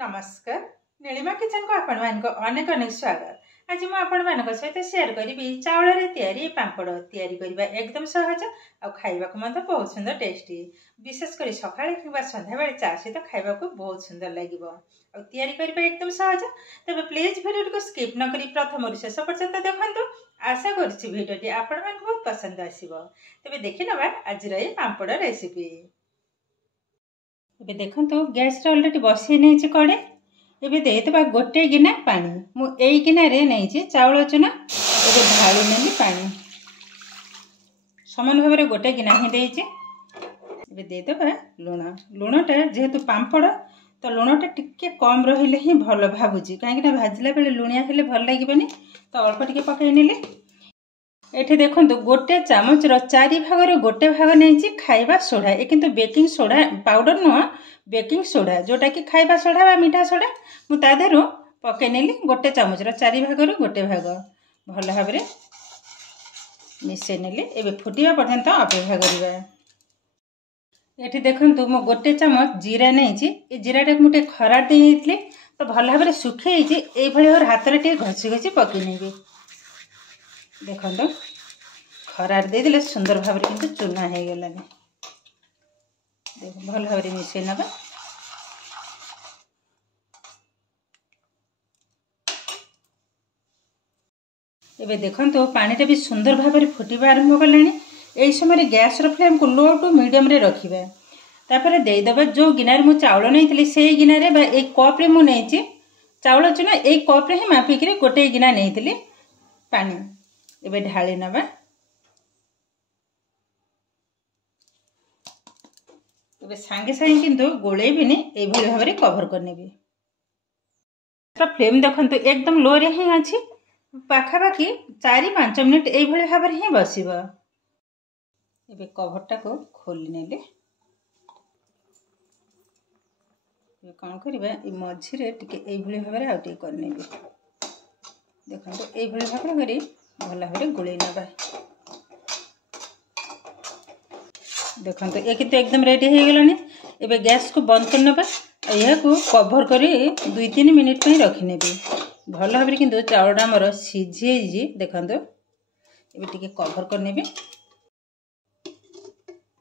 नमस्कार नीलिमा किचन को आपण मान अनेक अनेक स्वागत। आज मु आपण मान सहित शेयर करी चावल रे तैयारी पांपड़ तैयारी करबा एकदम सहज आ खाइबा को मत बहुत सुंदर टेस्टी। विशेष कर सकाळे किबा संध्या बेले चा सहित खाइबा को बहुत सुंदर लागिबो आ तैयारी करबा एकदम सहज। तबे प्लीज वीडियो को स्किप न करी प्रथम रु शेष पर्यंत देखंतु। आशा करछि वीडियोटी आपण मान बहुत पसंद आसीबो। तबे देखि नबा आज रे पांपड़ रेसिपी। एबे देखंतु गैस रे ऑलरेडी बसी नेछि कड़े। एबे देतबा गोटे गिना पानी मु एई गिना रे नेछि चावल चुना एबे ढाली नेली पानी समान भाबरे गोटे गिना ही देछि। एबे देतबा लुण लुणटा जेहेतु पांपड़ तो लुणटा टिके कम रहिले ही भलो भाबुची काहे कि भाजला बेले लुणिया हेले भल लागिबनी तो अल्प टिके पकाई नेली। एठी देखंतु गोटे चामच रो 4 भाग रे गोटे भाग नेछि खाइबा सोडा। ए किंतु बेकिंग सोडा पाउडर नुह बेकिंग सोडा जोटा कि खाइबा सोडा बा मीठा सोडा मु ता देरो पके नेली गोटे चामच रो 4 भाग रो गोटे भाग भल भाबरे मिसे नेली। एबे फुटिबा पर्यंत अपेक्षा करिबा। एठी देखंतु मु गोटे चामच जीरा नेछि ए जीराटा मुटे खरा देइथले तो भल भाबरे सुखै छि एई भली और हाथ रे टे घसी घसी पके नेबे। देखो खरार दे दिले सुंदर भाव किंतु चूना हो गला देख भल भाव मिसई नबा। एबे देखंतु पानीटा भी सुंदर भाव फुटिबा आरंभ कलानी। एई समय गैस रो फ्लेम को लो टू मीडियम रे रखिबा। तापर देई दबा जो गिनार मु चावल नैथिली सेई गिनार रे बा एक कप रे मु नैछि चावल चुना एक कप रे ही मापिक रे गोटे गिना नैथिली पानी एबे ढाली नबा। एबे सांगे सांगे किंतु गोले बिनी ए भली भाबरे कवर करनेबी। तो फ्लेम देखंतु एकदम लो रे ही अछि पाखा बाकी 4-5 मिनिट ए भली भाबरे ही बसिबो। एबे कवरटा को खोली नेले ए कोन करबा ए मझी रे टिके ए भली भाबरे आ टिके करनेबी। देखंतु ए भली भाबरे करी भल भाव गोल नबा। देखो ये किंतु एकदम रेडी हो गलानी। एबे गैस को बंद कर नबा या को कवर करी 2-3 मिनिट पे रखी नेबी। भल भाव किंतु चावलटा हमर सिझे जी देखंतु एबे टिके कवर कर नेबी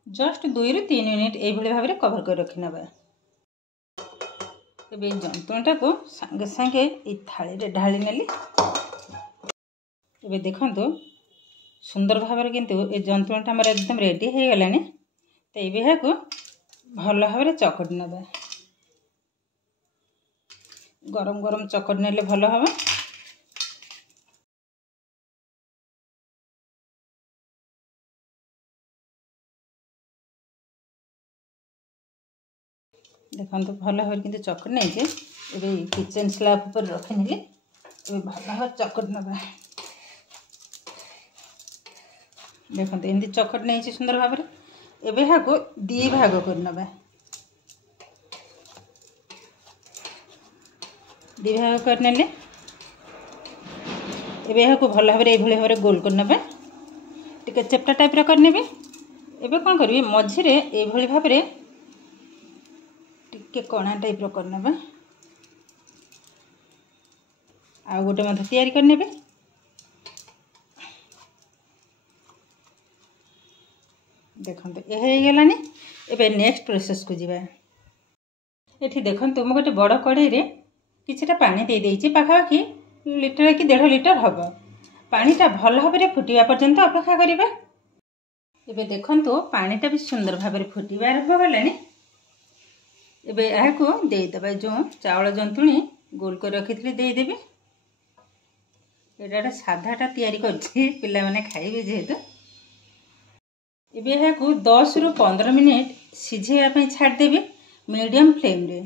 जस्ट 2-3 मिनिट ए भली भाव कवर कर रखी नबा। एबे जंतुटा को संगे संगे ए थाली रे ढाली नेली। एबे देखंतु सुंदर भाव किंतु ए जंतुटा हमर एकदम रेडी हो गलानी। तो एबे हाको भल भाव चकट नबा। गरम गरम चकट नेले भल हबा। देखंतु भल भाव किंतु चकट नै जे एबे किचन स्लैब पर रखि नेली। एबे भल भाव चकट नबा। देखो एमती चकट नहीं सुंदर भाव एबे हाको 2 भाग कर नबा। 2 भाग कर नेले एबे हाको भल भाव ए भली भाव गोल कर नबा। टिके चेप्टा टाइप रे कर नेबे। एबे कोन करबी मझी रे ए भली भाव टिके कणा टाइप रो कर नबा। आ गोटे मध तैयारी कर नेबे। देखंतु ए हे गेलानी। एबे नेक्स्ट प्रोसेस को जिबा। एठी देखंतु म गोटे बड़ कढ़ाई रे किछटा पानी दे देछि पाखा बाकी लीटर कि 1.5 लीटर हबो। पानीटा भल भाबरे फुटिबा पर्यंत अपेक्षा करिबा। एबे देखंतु पानीटा भी सुंदर भाबरे फुटिबा आरंभ गलानी। एबे एहा को दे दबा जो चावल जंतुणी गोल कर रखिथली दे देबे। एटा साधाटा तैयारी करछि पिल्ला माने खाइबे जेहेतु। एबे एहा को 10-15 मिनिट सिझेया पई छाड़ देबे मीडियम फ्लेम रे।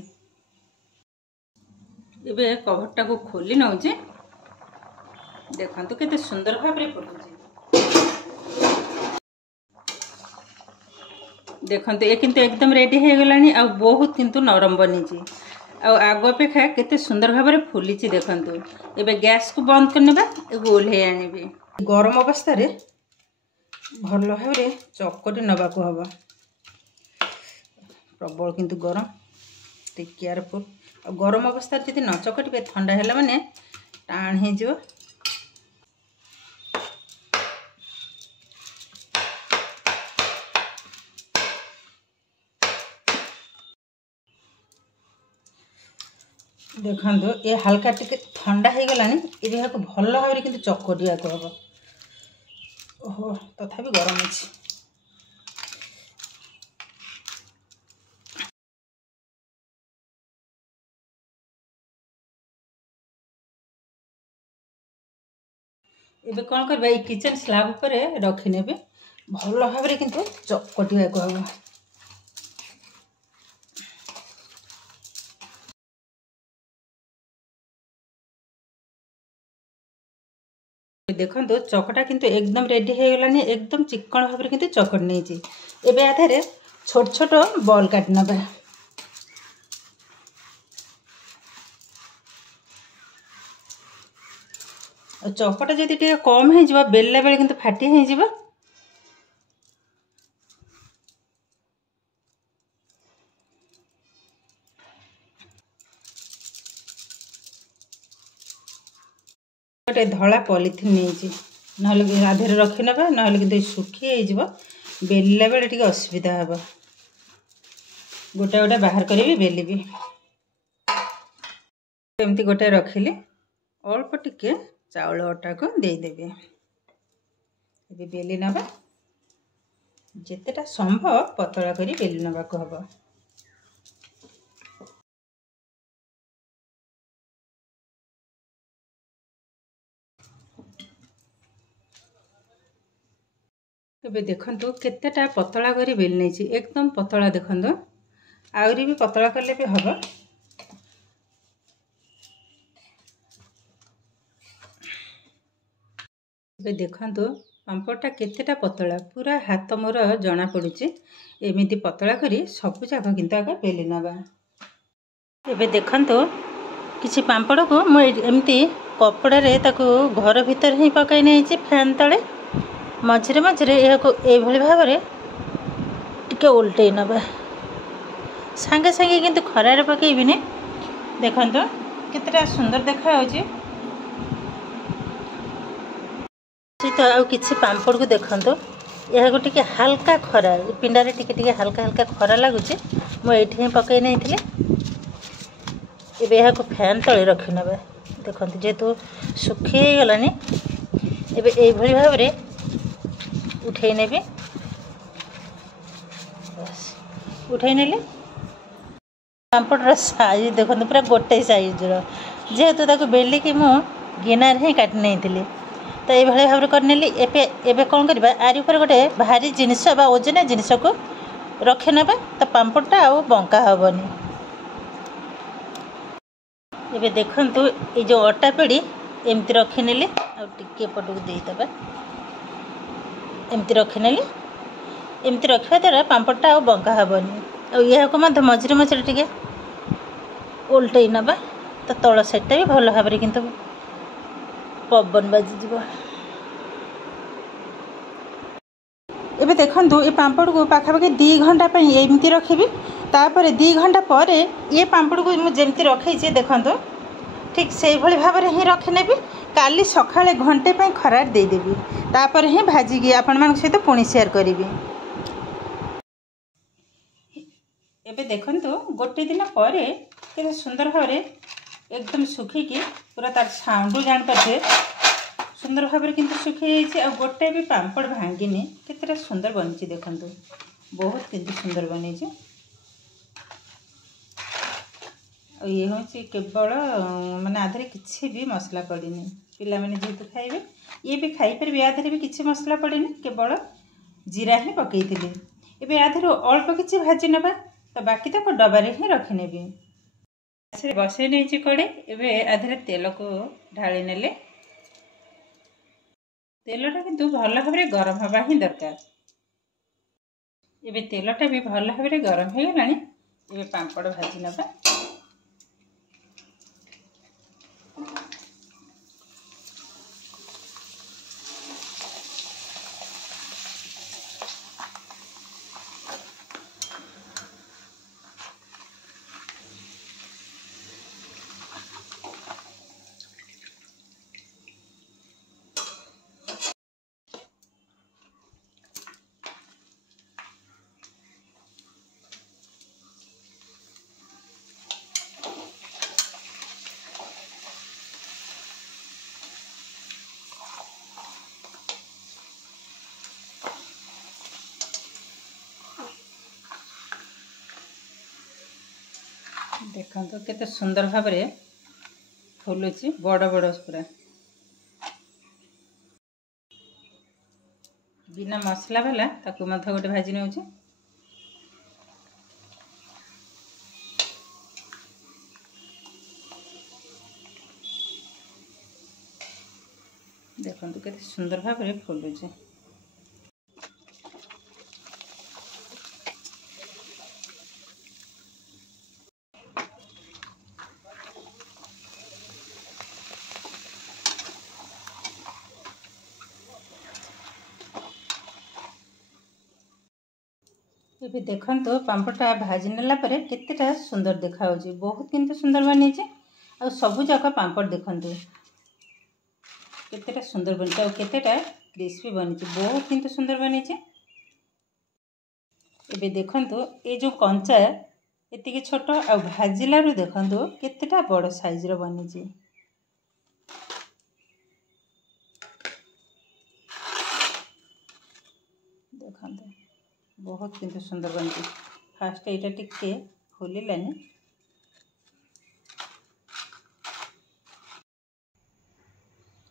एबे कवरटा को खोली नउजे। देखंतु केते सुंदर भाबरे फुटुछि। देखंतु ए किंतु एकदम रेडी हो गलानी आ बहुत किंतु नरम बनिछि आ आगो अपेक्षा केते सुंदर भाबरे फुलिछि। देखंतु एबे गैस को बंद करनेबा ए गोल हे आनिबे। गरम अवस्था रे भल भाव चकटी नबा को हबा। प्रबल किंतु गरम टेक केयरफुल गरम अवस्था जब न चकटे ठंडा है माने टाण हो। देखो ये हल्का टिके ठंडा हो गलानी ये भल भाव कि चकटिया को हम। ओहो तथापि गरम अच्छी। एबे कौन करबा ये किचन स्लैब पर रखी नेबे भल भाव कि चकटिया को हम। देखो चकटा किंतु एकदम रेडी हो गलानी एकदम चिकन भाव किंतु चकट नहीं। एबे आधारे छोट छोट बॉल काटी नबा। चकटा जदि टिके कम हो बेलला बेले किंतु फाटी हो जिवो। गोटे धला पॉलिथिन नहीं ना आधे रखी नबा ना कि सुखी हो बेलला बेले टिके असुविधा हे। गोटे गोटे बाहर करी बेलिबी एमती गोटे रखिली अल्प टिके चाउल अटा को देदेबे। ये बेली नबा जितेटा संभव पतला करी बेली नबा को हम। तबे देखंतु केतेटा पतला करी बेल नहीं एकदम पतला देखंतु आउरी भी पतला करले भी हम। तबे देखंतु पांपड़टा केतेटा पतला पूरा हाथ मोर जना पड़ुची एमिति पतला करी सब जाक किंतु आगे बेली नबा। एबे देखंतु किछि पांपड़ को मु एमिति कपड़ा रे ताकू घर भीतर ही पकाई नहीं फैन तले मझे मझे यह भाव में टिके उल्टे नबा सांगे सांगे किंतु खरार पकईबिनी। देखो केतेटा सुंदर देखा तो आउ किछि पांपड़ को देखो यह को टिके हल्का खरा पिंडारे टिके टिके हल्का हल्का खरा लगुच मुझे पकई नहीं थी। एबे यह को फैन तले रखी नबा। देखो जेहेतु सुखी गलानी एबे एई भली भाव में उठे नेबे। बस उठे नेले पांपड़ साइज देखो पूरा गोटे साइज जेहेतु ताको बेली कि मु गिनार ही काटी नहीं थी तो ये भाव में करनेली। एबे कौन करबा आरी ऊपर गोटे भारी जिनिस बा ओजन जिनिस को रखे नेबा तो पांपड़टा आ बंका हेबनी। एबे देखंतु ये जो अटा पेड़ी एमती रखी नेली आ टिके पटक देदेबा एमती रखी नेली। एमती रखा द्वारा पांपड़टा आ बंका हेबनी। यह को मझे मझे टिके उल्टे नबा तो तल सेटा भी भल भाव किंतु पवन बाजीज। एबे देखंतु ये पांपड़ को पाखापाखि 2 घंटा एमती रखी तापर 2 घंटा पर ये पांपड़ को मुझे रखी देखंतु ठीक से भाई भाव में ही रखी काली सकाळे घंटे खरार देदेवी तापर ही भाजिकी आपण मान सहित पुणी शेयर करी। एबे देखंतु गोटे दिन पर के सुंदर भाव एकदम सुखिकी पूरा तार साउंड जान पारे सुंदर भाव में किंतु सुखी जाइए। गोटे भी पांपड़ भांगिनी केतेटा सुंदर बनी देखंतु बहुत किंतु सुंदर बनी। ये हूँ केवल माने आधे किसी भी मसला पड़नी पिला मैंने जेहेतु खाइबे ये भी खाईपर आधे भी किसी मसला पड़नी केवल जीरा ही पकई थी। एबे आधे अल्प किसी भाजी नबा तो बाकी तक डबारे ही रखी नेबी। बसई नहीं कड़े एबे आधे तेल को ढाली नेले तेलटा किंतु भल भाव में गरम हवा ही दरकार। एबे तेलटा भी भल भाव में गरम हो गलानी एबे पांपड़ भाजी नबा। देखो केते सुंदर भाव में फुलुची बड़ बड़ पूरा बिना मसला वाला ताकू मध्य गोटे भाजी नौचे। देखो केते सुंदर भाव में फुलुची। ये देखो पांपड़टा भाजी नेला परे केतेटा सुंदर देखा बहुत किंतु सुंदर बनी आ सबु जाक पांपड़ देखु केतेटा सुंदर बनी आ केतेटा क्रिस्पी बनी बहुत किंतु सुंदर बनी। ये देखो ये जो कंचा एति छोट आ भाजिलु देखो केतेटा बड़ साइज रो बनी। देखो बहुत किंतु सुंदर बनी। फास्ट यहाँ टिके खोलानी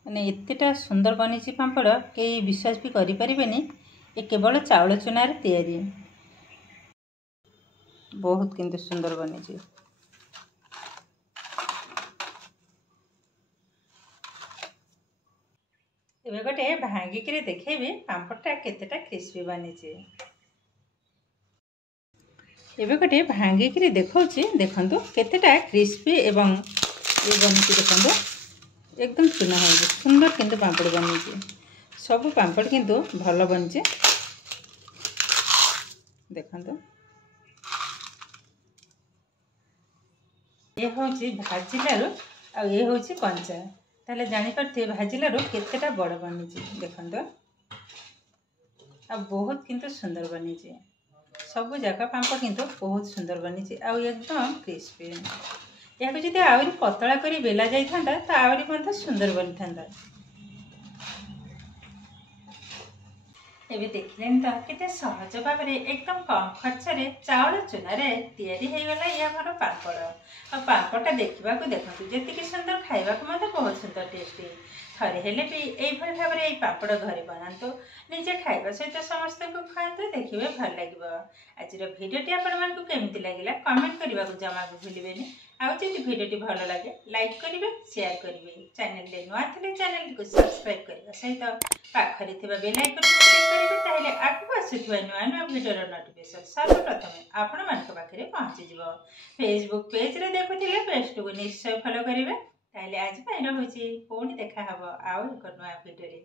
मैंने एतेटा सुंदर बनी पांपड़ कई विश्वास भी करें ये केवल चाउल चूनार तैयारी बहुत किंतु सुंदर बनी। एबे गोटे भांगिक देखेबी पांपड़टा केतेटा क्रिस्पी बनी। एबे गोटे भांगिक देखौछि देखंतु केतेटा क्रिस्पी एवं ये बनी देखंतु एकदम चूना हो सुंदर किंतु पांपड़ बनी। सब पांपड़ किंतु भल बनी। देखंतु ये हूँ भाजिलु आ ये हूँ कंचा ताले जानी पारथे भाजिलु केतेटा बड़ बनी। देखंतु आ बहुत किंतु सुंदर बनी। सबु जगह पांपड़ किंतु बहुत सुंदर बनी आ एकदम क्रिस्पी। यहाँ जब आहरी पतला कर बेला जाता तो आहरी मत सुंदर बनी था। एबे देखिले तो केते सहज भाव में एकदम कम खर्च रे चाउल चूना रे तैयारी हो गला या मोर पापड़। आ पापड़टा देखा देखो जी सुंदर खावा बहुत सुंदर टेस्टी। थरे हेले भी यही भाव में पापड़ घरे बनातु निजे खाइबा सहित समस्त को खातु देखिए भल लगे। आज भिडियोटी आपको केमती लगे कमेंट करने को जमा भी भूलें। आउ जब भिडियोटी भल लगे लाइक करेंगे शेयर करेंगे चैनल नुआ थे चैनल को सब्सक्राइब करने सहित पाखरे बेल आइकन क्लिक करेंगे आगू आसुवा नुआ नुआ भिडियोर नोटिफिकेशन सर्वप्रथम आपण मान पाखे पहुँचीज। फेसबुक पेज रे देखुले पेज को निश्चय फॉलो करेंगे। ताहले आज रहुछि पुणी देखा हबो आउ एक नुआ भिडियो रे।